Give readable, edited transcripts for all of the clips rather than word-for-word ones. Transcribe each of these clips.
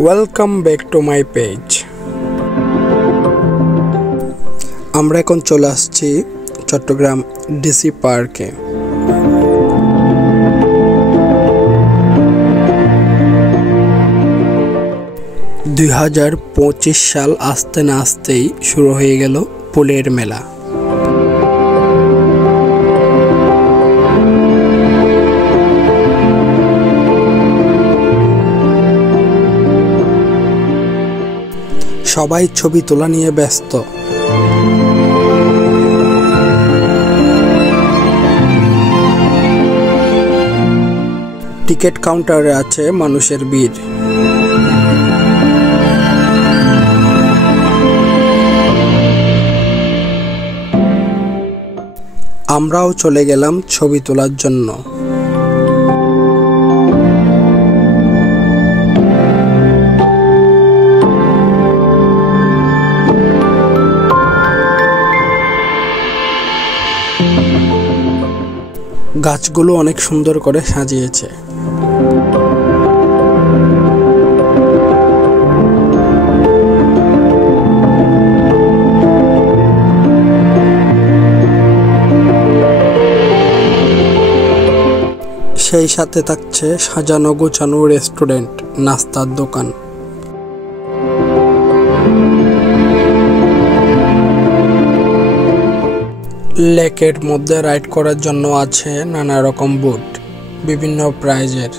Welcome back to my page. আমরা এখন চলে আসছি চট্টগ্রাম ডিসি পার্কে। (2025) সাল আসতে না আসতেই শুরু হয়ে গেল ফুলের মেলা। সবাই ছবি তোলা নিয়ে ব্যস্ত। টিকিট কাউন্টারে আছে মানুষের ভিড়। আমরাও চলে গেলাম ছবি তোলার জন্য। গাছগুলো অনেক সুন্দর করে সাজিয়েছে। সেই সাথে থাকছে সাজানো গোছানো রেস্টুরেন্ট, নাস্তার দোকান। লেকের মধ্যে রাইড করার জন্য আছে নানা রকম বোট, বিভিন্ন প্রাইজের।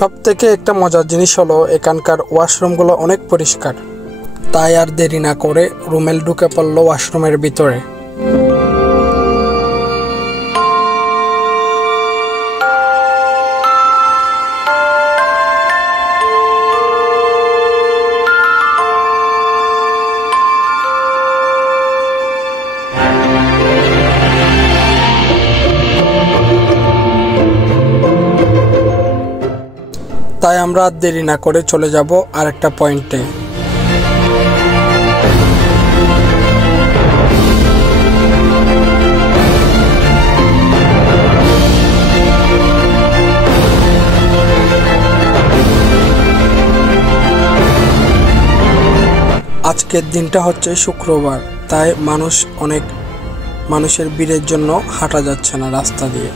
সবথেকে একটা মজার জিনিস হলো এখানকার ওয়াশরুমগুলো অনেক পরিষ্কার। তাই আর দেরি না করে রুমেল ঢুকে পড়ল ওয়াশরুমের ভিতরে। তাই আমরা আর দেরি না করে চলে যাব আরেকটা পয়েন্টে। আজকের দিনটা হচ্ছে শুক্রবার, তাই মানুষের ভিড়ের জন্য হাঁটা যাচ্ছে না রাস্তা দিয়ে।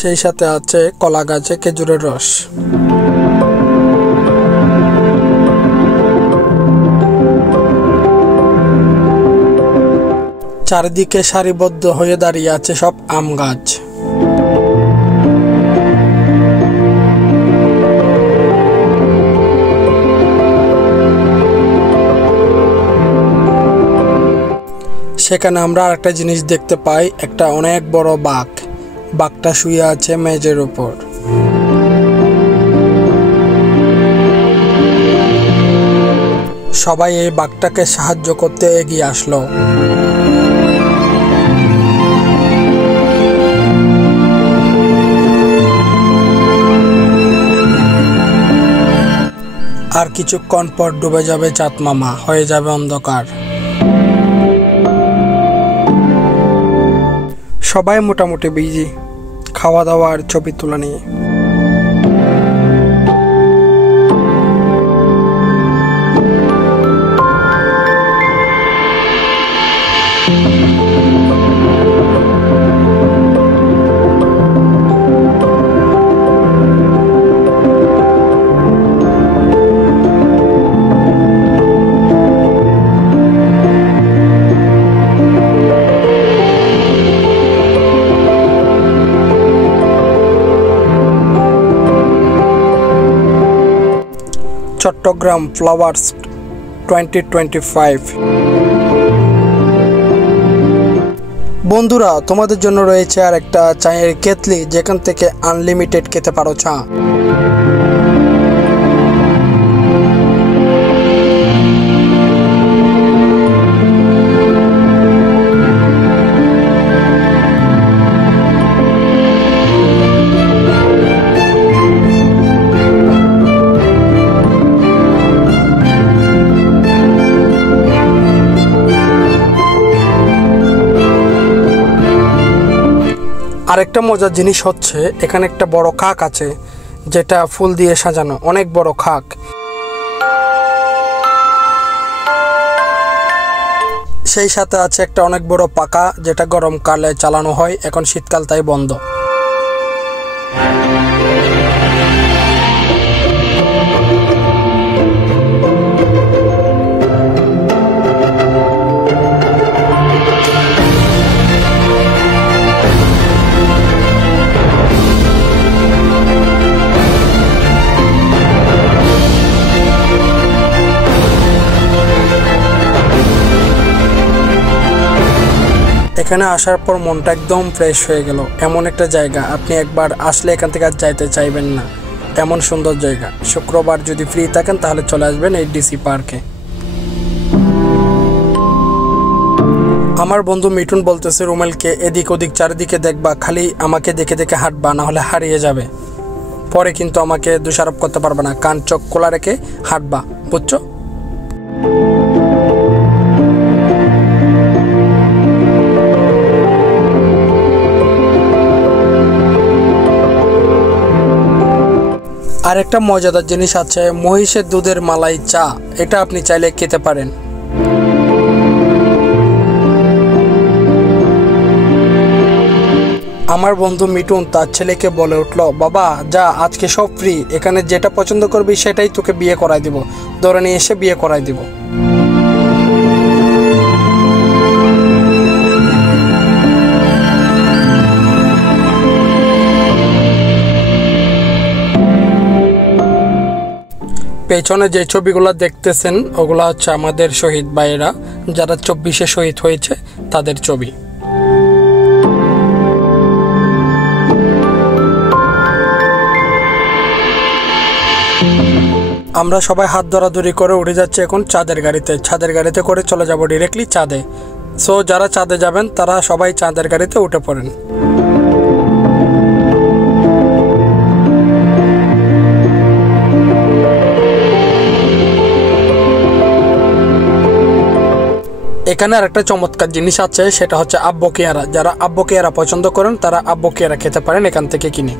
সেই সাথে আছে কলা গাছে খেজুরের রস। চারিদিকে সারিবদ্ধ হয়ে দাঁড়িয়ে আছে সব আম গাছ। সেখানে আমরা আরেকটা জিনিস দেখতে পাই, একটা অনেক বড় বাঘ। বাঘটা শুয়ে আছে মেঝের উপর। সবাই এই বাঘটাকে সাহায্য করতে এগিয়ে আসলো। আর কিছুক্ষণ পর ডুবে যাবে চাঁদ মামা, হয়ে যাবে অন্ধকার। সবাই মোটামুটি বিজি খাওয়া দাওয়া আর ছবি তোলা নিয়ে। চট্টগ্রাম ফ্লাওয়ার্স 2025। বন্ধুরা, তোমাদের জন্য রয়েছে আর একটা চায়ের কেতলি, যেখান থেকে আনলিমিটেড খেতে পারো চা। আরেকটা মজার জিনিস হচ্ছে এখানে একটা বড় খাক আছে, যেটা ফুল দিয়ে সাজানো, অনেক বড় খাক। সেই সাথে আছে একটা অনেক বড় পাখা, যেটা গরমকালে চালানো হয়, এখন শীতকাল তাই বন্ধ। এখানে আসার পর মনটা একদম ফ্রেশ হয়ে গেল। এমন একটা জায়গা আপনি একবার আসলে এখান থেকে আর যাইতে চাইবেন না, এমন সুন্দর জায়গা। শুক্রবার যদি ফ্রি থাকেন তাহলে চলে আসবেন এই ডিসি পার্কে। আমার বন্ধু মিঠুন বলতেছে রুমেলকে এদিক ওদিক চারিদিকে দেখবা, খালি আমাকে দেখে দেখে হাঁটবা, না হলে হারিয়ে যাবে। পরে কিন্তু আমাকে দোষারোপ করতে পারবে না, কান চোখ খোলা রেখে হাঁটবা, বুঝছো? আর একটা মজাদার জিনিস আছে, মহিষের দুধের মালাই চা, এটা আপনি চাইলে খেতে পারেন। আমার বন্ধু মিঠুন তার ছেলেকে বলে উঠল, বাবা যা, আজকে সব ফ্রি, এখানে যেটা পছন্দ করবি সেটাই তোকে বিয়ে করাই দিব, ধরে নিয়ে এসে বিয়ে করাই দিব। পেছনে যে ছবিগুলো দেখতেছেন ওগুলো হচ্ছে আমাদের শহীদ ভাইয়েরা, যারা 24-এ শহীদ হয়েছে তাদের ছবি। আমরা সবাই হাত ধরাধরি করে উঠে যাচ্ছি এখন চাঁদের গাড়িতে। চাঁদের গাড়িতে করে চলে যাব ডিরেক্টলি চাঁদে। সো যারা চাঁদে যাবেন তারা সবাই চাঁদের গাড়িতে উঠে পড়েন। এখানে আর একটা চমৎকার জিনিস আছে, সেটা হচ্ছে আব্বু কেয়ারা। যারা আব্বু কেয়ারা পছন্দ করেন তারা আব্বু কেয়ারা খেতে পারেন এখান থেকে কিনে।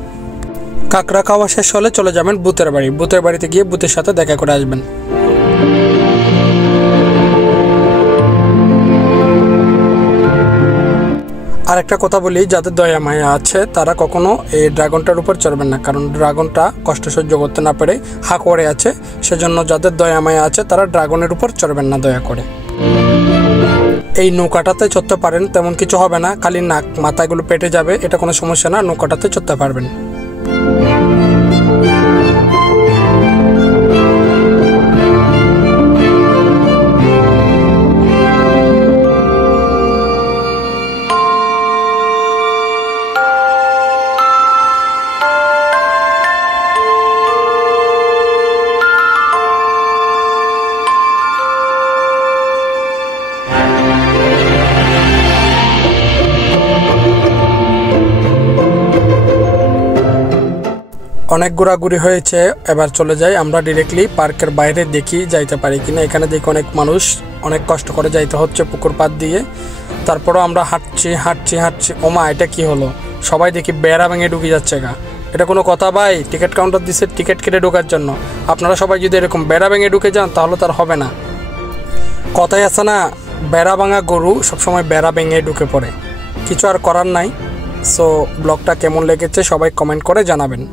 কাঁকড়া খাওয়া শেষ হলে চলে যাবেন ভূতের বাড়ি। ভূতের বাড়িতে গিয়ে ভূতের সাথে দেখা করে আসবেন। আর একটা কথা বলি, যাদের দয়া মায়া আছে তারা কখনো এই ড্রাগনটার উপর চড়বেন না, কারণ ড্রাগনটা কষ্ট সহ্য করতে না পেরে হা করে আছে। সেজন্য যাদের দয়া মায়া আছে তারা ড্রাগনের উপর চড়বেন না দয়া করে। এই নৌকাটাতে চড়তে পারেন, তেমন কিছু হবে না, খালি নাক মাথাগুলো পেটে যাবে, এটা কোনো সমস্যা না, নৌকাটাতে চড়তে পারবেন। অনেক ঘোরাঘুরি হয়েছে, এবার চলে যাই আমরা ডিরেক্টলি পার্কের বাইরে, দেখি যাইতে পারি কিনা। এখানে দেখি অনেক মানুষ অনেক কষ্ট করে যাইতে হচ্ছে পুকুর পাড় দিয়ে। তারপরও আমরা হাঁটছি হাঁটছি হাঁটছি। ওমা, এটা কি হলো? সবাই দেখি বেড়া ভেঙে ঢুকে যাচ্ছে গা। এটা কোনো কথা ভাই? টিকিট কাউন্টার দিচ্ছে টিকিট কেটে ঢোকার জন্য। আপনারা সবাই যদি এরকম বেড়া ভেঙে ঢুকে যান তাহলে তার হবে না। কথাই আছে না, বেড়া ভাঙা গরু সবসময় বেড়া ভেঙে ঢুকে পড়ে। কিছু আর করার নাই। সো ব্লগটা কেমন লেগেছে সবাই কমেন্ট করে জানাবেন।